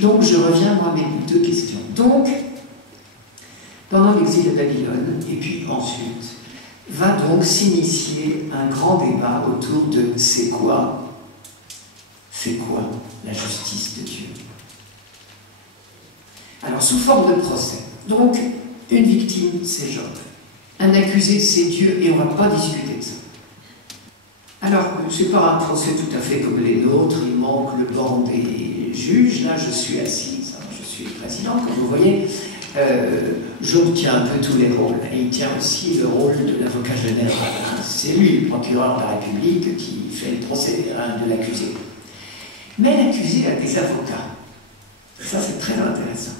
Donc je reviens moi à mes deux questions. Donc, pendant l'exil de Babylone, et puis ensuite, va donc s'initier un grand débat autour de c'est quoi la justice de Dieu. Alors, sous forme de procès. Donc, une victime, c'est Job. Un accusé, c'est Dieu, et on ne va pas discuter de ça. Alors, ce n'est pas un procès tout à fait comme les nôtres, il manque le banc des juges. Là, je suis assise, je suis président, comme vous voyez. Job tient un peu tous les rôles, et il tient aussi le rôle de l'avocat général. C'est lui, le procureur de la République, qui fait le procès de l'accusé. Mais l'accusé a des avocats. Ça, c'est très intéressant.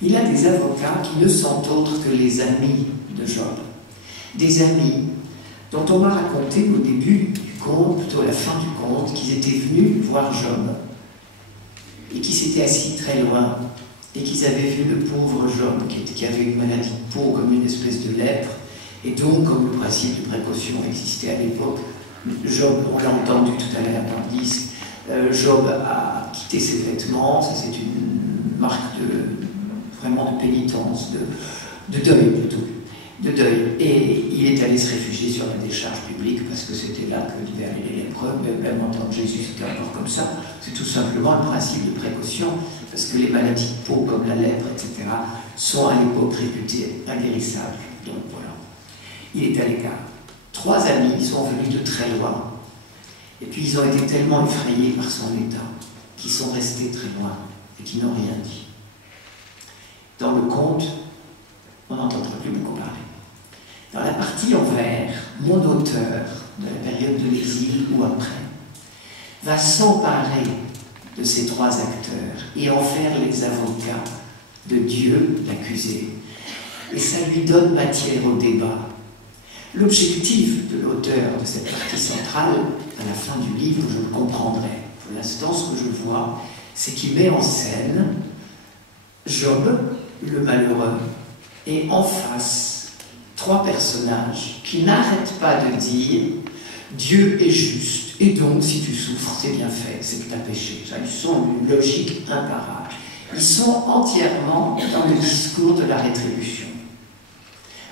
Il a des avocats qui ne sont autres que les amis de Job. Des amis dont on m'a raconté au début du conte, plutôt à la fin du conte, qu'ils étaient venus voir Job et qui s'étaient assis très loin et qu'ils avaient vu le pauvre Job qui avait une maladie de peau comme une espèce de lèpre, et donc, comme le principe de précaution existait à l'époque, Job, on l'a entendu tout à l'heure dans le disque, Job a quitté ses vêtements, ça c'est une marque vraiment de pénitence, de deuil plutôt, de deuil, et il est allé se réfugier sur la décharge publique parce que c'était là que vivaient les lépreux, même en tant que Jésus c'était encore comme ça, c'est tout simplement le principe de précaution, parce que les maladies de peau comme la lèpre, etc., sont à l'époque réputées inguérissables, donc voilà. Il est à l'écart. 3 amis sont venus de très loin, et puis ils ont été tellement effrayés par son état qu'ils sont restés très loin et qui n'ont rien dit. Dans le conte, on n'entendra plus beaucoup parler. Dans la partie en vert, mon auteur, de la période de l'exil ou après, va s'emparer de ces 3 acteurs et en faire les avocats de Dieu, l'accusé. Et ça lui donne matière au débat. L'objectif de l'auteur de cette partie centrale, à la fin du livre, je le comprendrai. Pour l'instant, ce que je vois, c'est qu'il met en scène Job, le malheureux, et en face, 3 personnages qui n'arrêtent pas de dire « Dieu est juste, et donc si tu souffres, c'est bien fait, c'est que tu as péché ». Ils sont une logique imparable. Ils sont entièrement dans le discours de la rétribution.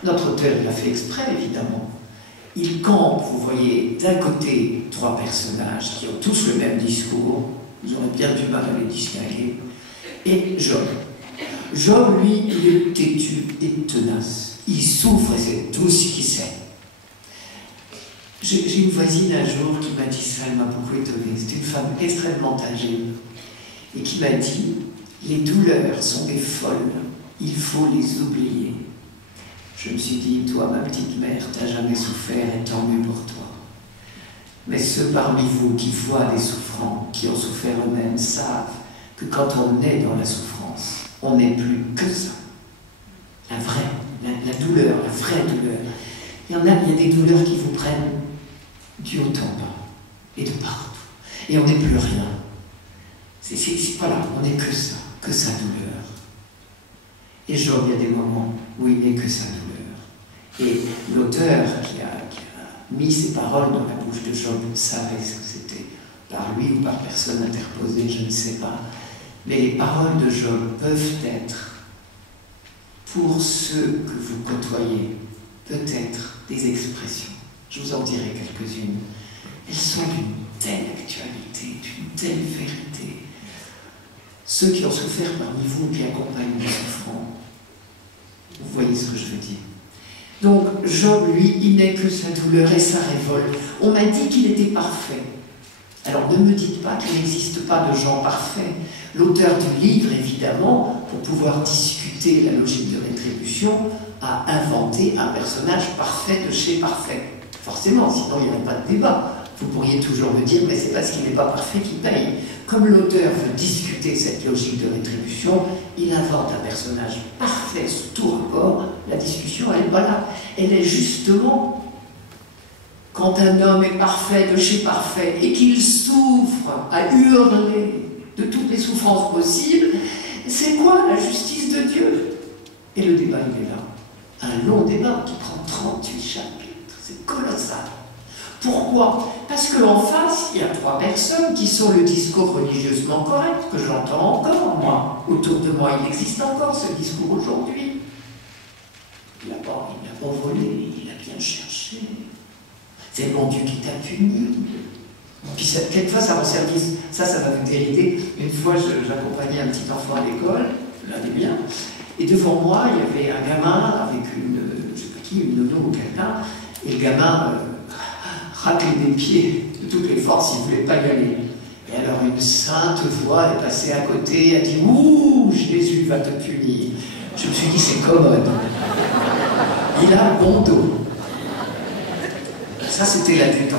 Notre auteur l'a fait exprès, évidemment. Il campe, vous voyez, d'un côté 3 personnages qui ont tous le même discours, vous aurez bien du mal à les distinguer, et Job. Job, lui, il est têtu et tenace. Il souffre et c'est tout ce qu'il sait. J'ai une voisine un jour qui m'a dit ça, elle m'a beaucoup étonnée. C'est une femme extrêmement âgée et qui m'a dit « Les douleurs sont des folles, il faut les oublier ». Je me suis dit, toi, ma petite mère, t'as jamais souffert et tant mieux pour toi. Mais ceux parmi vous qui voient des souffrants, qui ont souffert eux-mêmes, savent que quand on est dans la souffrance, on n'est plus que ça. La douleur, la vraie douleur. Il y a des douleurs qui vous prennent du haut en bas et de partout. Et on n'est plus rien. Voilà, on n'est que ça, que sa douleur. Et Job, il y a des moments où il n'est que sa douleur. Et l'auteur qui a mis ces paroles dans la bouche de Job savait ce que c'était, par lui ou par personne interposée, je ne sais pas. Mais les paroles de Job peuvent être, pour ceux que vous côtoyez, peut-être des expressions. Je vous en dirai quelques-unes. Elles sont d'une telle actualité, d'une telle vérité. Ceux qui ont souffert parmi vous, qui accompagnent les souffrants, vous voyez ce que je veux dire. Donc, Job, lui, il n'est que sa douleur et sa révolte. On m'a dit qu'il était parfait. Alors, ne me dites pas qu'il n'existe pas de gens parfaits. L'auteur du livre, évidemment, pour pouvoir discuter la logique de rétribution, a inventé un personnage parfait de chez parfait. Forcément, sinon il n'y aurait pas de débat. Vous pourriez toujours me dire, mais c'est parce qu'il n'est pas parfait qu'il paye. Comme l'auteur veut discuter cette logique de rétribution, il invente un personnage parfait sous tout rapport. La discussion, elle n'est pas là. Elle est justement, quand un homme est parfait de chez parfait et qu'il souffre à hurler de toutes les souffrances possibles, c'est quoi la justice de Dieu? Et le débat, il est là. Un long débat qui prend 38 chapitres. C'est colossal. Pourquoi? Parce qu'en face, il y a 3 personnes qui sont le discours religieusement correct, que j'entends encore, moi. moi, autour de moi. Il existe encore ce discours aujourd'hui. Il n'a pas volé, il a bien cherché. C'est mon Dieu qui t'a puni. Puis quelquefois, ça rend service. Ça m'a fait vérité. Une fois, j'accompagnais un petit enfant à l'école, l'un des miens, et devant moi, il y avait un gamin avec je sais pas qui, une nounou ou quelqu'un, et le gamin raclait des pieds de toutes les forces, il ne voulait pas y aller. Et alors une sainte voix est passée à côté, a dit « Ouh, Jésus va te punir ». Je me suis dit, c'est commode. Il a bon dos. Ça, c'était l'adjutant.